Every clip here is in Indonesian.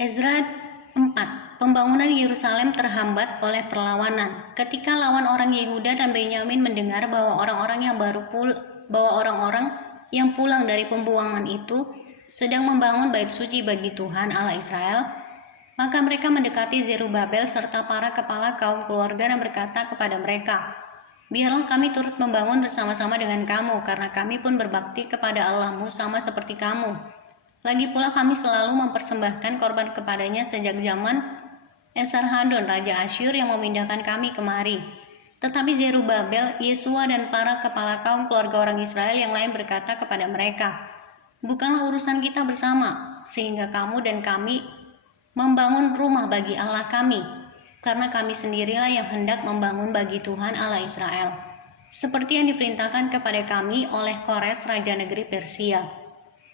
Ezra 4. Pembangunan Yerusalem terhambat oleh perlawanan. Ketika lawan orang Yehuda dan Benyamin mendengar bahwa orang-orang yang pulang dari pembuangan itu sedang membangun bait suci bagi Tuhan Allah Israel, maka mereka mendekati Zerubabel serta para kepala kaum keluarga dan berkata kepada mereka, "Biarlah kami turut membangun bersama-sama dengan kamu, karena kami pun berbakti kepada Allahmu sama seperti kamu. Lagi pula kami selalu mempersembahkan korban kepadanya sejak zaman Esarhadon Raja Asyur yang memindahkan kami kemari." Tetapi Zerubabel, Yesua dan para kepala kaum keluarga orang Israel yang lain berkata kepada mereka, "Bukanlah urusan kita bersama, sehingga kamu dan kami membangun rumah bagi Allah kami, karena kami sendirilah yang hendak membangun bagi Tuhan Allah Israel, seperti yang diperintahkan kepada kami oleh Kores Raja negeri Persia."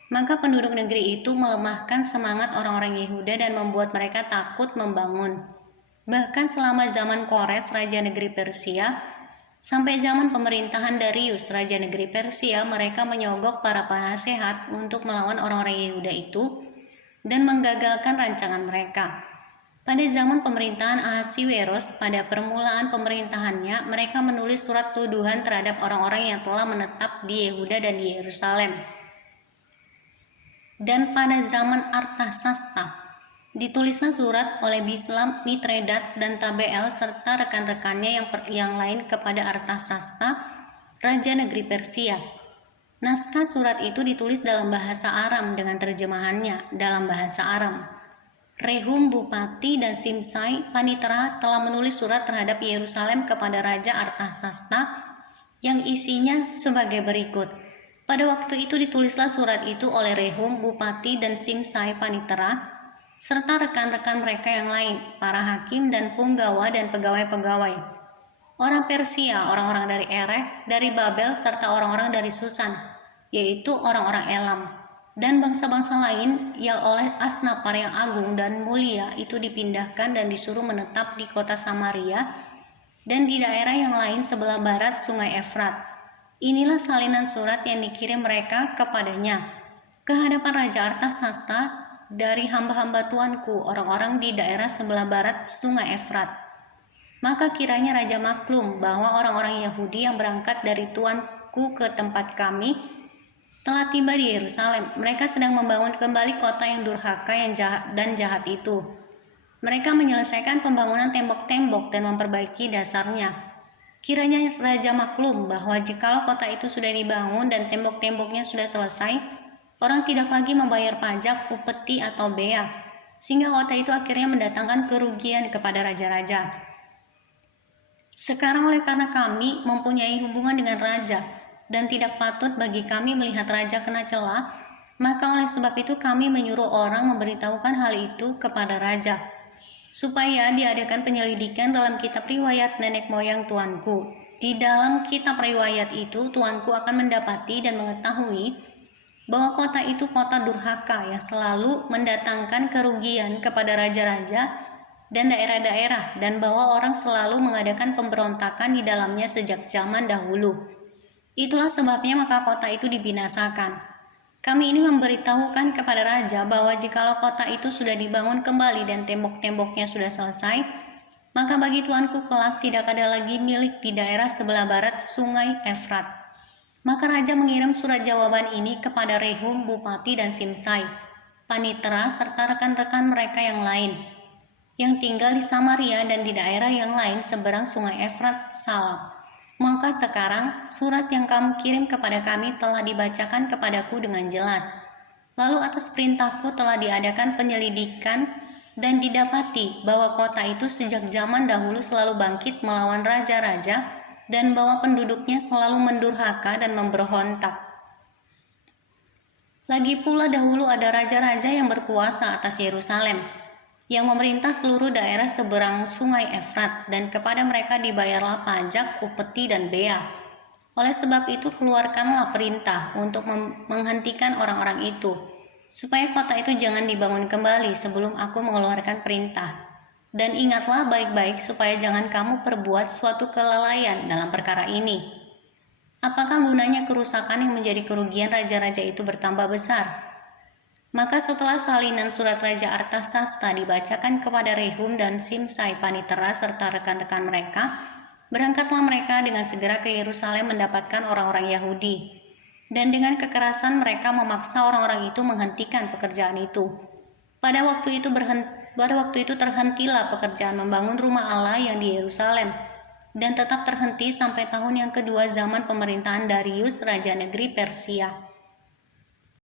Maka penduduk negeri itu melemahkan semangat orang-orang Yehuda dan membuat mereka takut membangun. Bahkan selama zaman Kores Raja negeri Persia sampai zaman pemerintahan Darius Raja negeri Persia, mereka menyogok para penasehat untuk melawan orang-orang Yehuda itu dan menggagalkan rancangan mereka. Pada zaman pemerintahan Ahasiweros, pada permulaan pemerintahannya, mereka menulis surat tuduhan terhadap orang-orang yang telah menetap di Yehuda dan di Yerusalem. Dan pada zaman Artasasta, ditulislah surat oleh Bislam, Mitredat, dan Tabeel serta rekan-rekannya yang lain kepada Artasasta, Raja negeri Persia. Naskah surat itu ditulis dalam bahasa Aram dengan terjemahannya dalam bahasa Aram. Rehum Bupati dan Simsai Panitera telah menulis surat terhadap Yerusalem kepada Raja Artasasta yang isinya sebagai berikut. Pada waktu itu ditulislah surat itu oleh Rehum Bupati dan Simsai Panitera serta rekan-rekan mereka yang lain, para hakim dan punggawa dan pegawai-pegawai, orang Persia, orang-orang dari Erech, dari Babel, serta orang-orang dari Susan, yaitu orang-orang Elam, dan bangsa-bangsa lain yang oleh Asnapar yang agung dan mulia itu dipindahkan dan disuruh menetap di kota Samaria dan di daerah yang lain sebelah barat sungai Efrat. Inilah salinan surat yang dikirim mereka kepadanya ke hadapan Raja Artasasta dari hamba-hamba tuanku, orang-orang di daerah sebelah barat sungai Efrat. Maka kiranya Raja maklum bahwa orang-orang Yahudi yang berangkat dari tuanku ke tempat kami telah tiba di Yerusalem. Mereka sedang membangun kembali kota yang durhaka yang jahat itu. Mereka menyelesaikan pembangunan tembok-tembok dan memperbaiki dasarnya. Kiranya Raja maklum bahwa jikalau kota itu sudah dibangun dan tembok-temboknya sudah selesai, orang tidak lagi membayar pajak, upeti, atau bea, sehingga kota itu akhirnya mendatangkan kerugian kepada raja-raja. Sekarang oleh karena kami mempunyai hubungan dengan raja, dan tidak patut bagi kami melihat raja kena celah, maka oleh sebab itu kami menyuruh orang memberitahukan hal itu kepada raja, supaya diadakan penyelidikan dalam kitab riwayat nenek moyang tuanku. Di dalam kitab riwayat itu, tuanku akan mendapati dan mengetahui bahwa kota itu kota durhaka yang selalu mendatangkan kerugian kepada raja-raja dan daerah-daerah, dan bahwa orang selalu mengadakan pemberontakan di dalamnya sejak zaman dahulu. Itulah sebabnya maka kota itu dibinasakan. Kami ini memberitahukan kepada raja bahwa jikalau kota itu sudah dibangun kembali dan tembok-temboknya sudah selesai, maka bagi tuanku kelak tidak ada lagi milik di daerah sebelah barat sungai Efrat. Maka raja mengirim surat jawaban ini kepada Rehum Bupati dan Simsai Panitera serta rekan-rekan mereka yang lain yang tinggal di Samaria dan di daerah yang lain seberang sungai Efrat Salam. Maka sekarang surat yang kamu kirim kepada kami telah dibacakan kepadaku dengan jelas. Lalu atas perintahku telah diadakan penyelidikan dan didapati bahwa kota itu sejak zaman dahulu selalu bangkit melawan raja-raja dan bahwa penduduknya selalu mendurhaka dan memberontak. Lagi pula dahulu ada raja-raja yang berkuasa atas Yerusalem, yang memerintah seluruh daerah seberang sungai Efrat, dan kepada mereka dibayarlah pajak, upeti, dan bea. Oleh sebab itu keluarkanlah perintah untuk menghentikan orang-orang itu, supaya kota itu jangan dibangun kembali sebelum aku mengeluarkan perintah. Dan ingatlah baik-baik supaya jangan kamu perbuat suatu kelalaian dalam perkara ini. Apakah gunanya kerusakan yang menjadi kerugian raja-raja itu bertambah besar? Maka setelah salinan surat Raja Artasasta dibacakan kepada Rehum dan Simsai Panitera serta rekan-rekan mereka, berangkatlah mereka dengan segera ke Yerusalem mendapatkan orang-orang Yahudi. Dan dengan kekerasan mereka memaksa orang-orang itu menghentikan pekerjaan itu. Pada waktu itu terhentilah pekerjaan membangun rumah Allah yang di Yerusalem, dan tetap terhenti sampai tahun yang kedua zaman pemerintahan Darius, Raja Negeri Persia.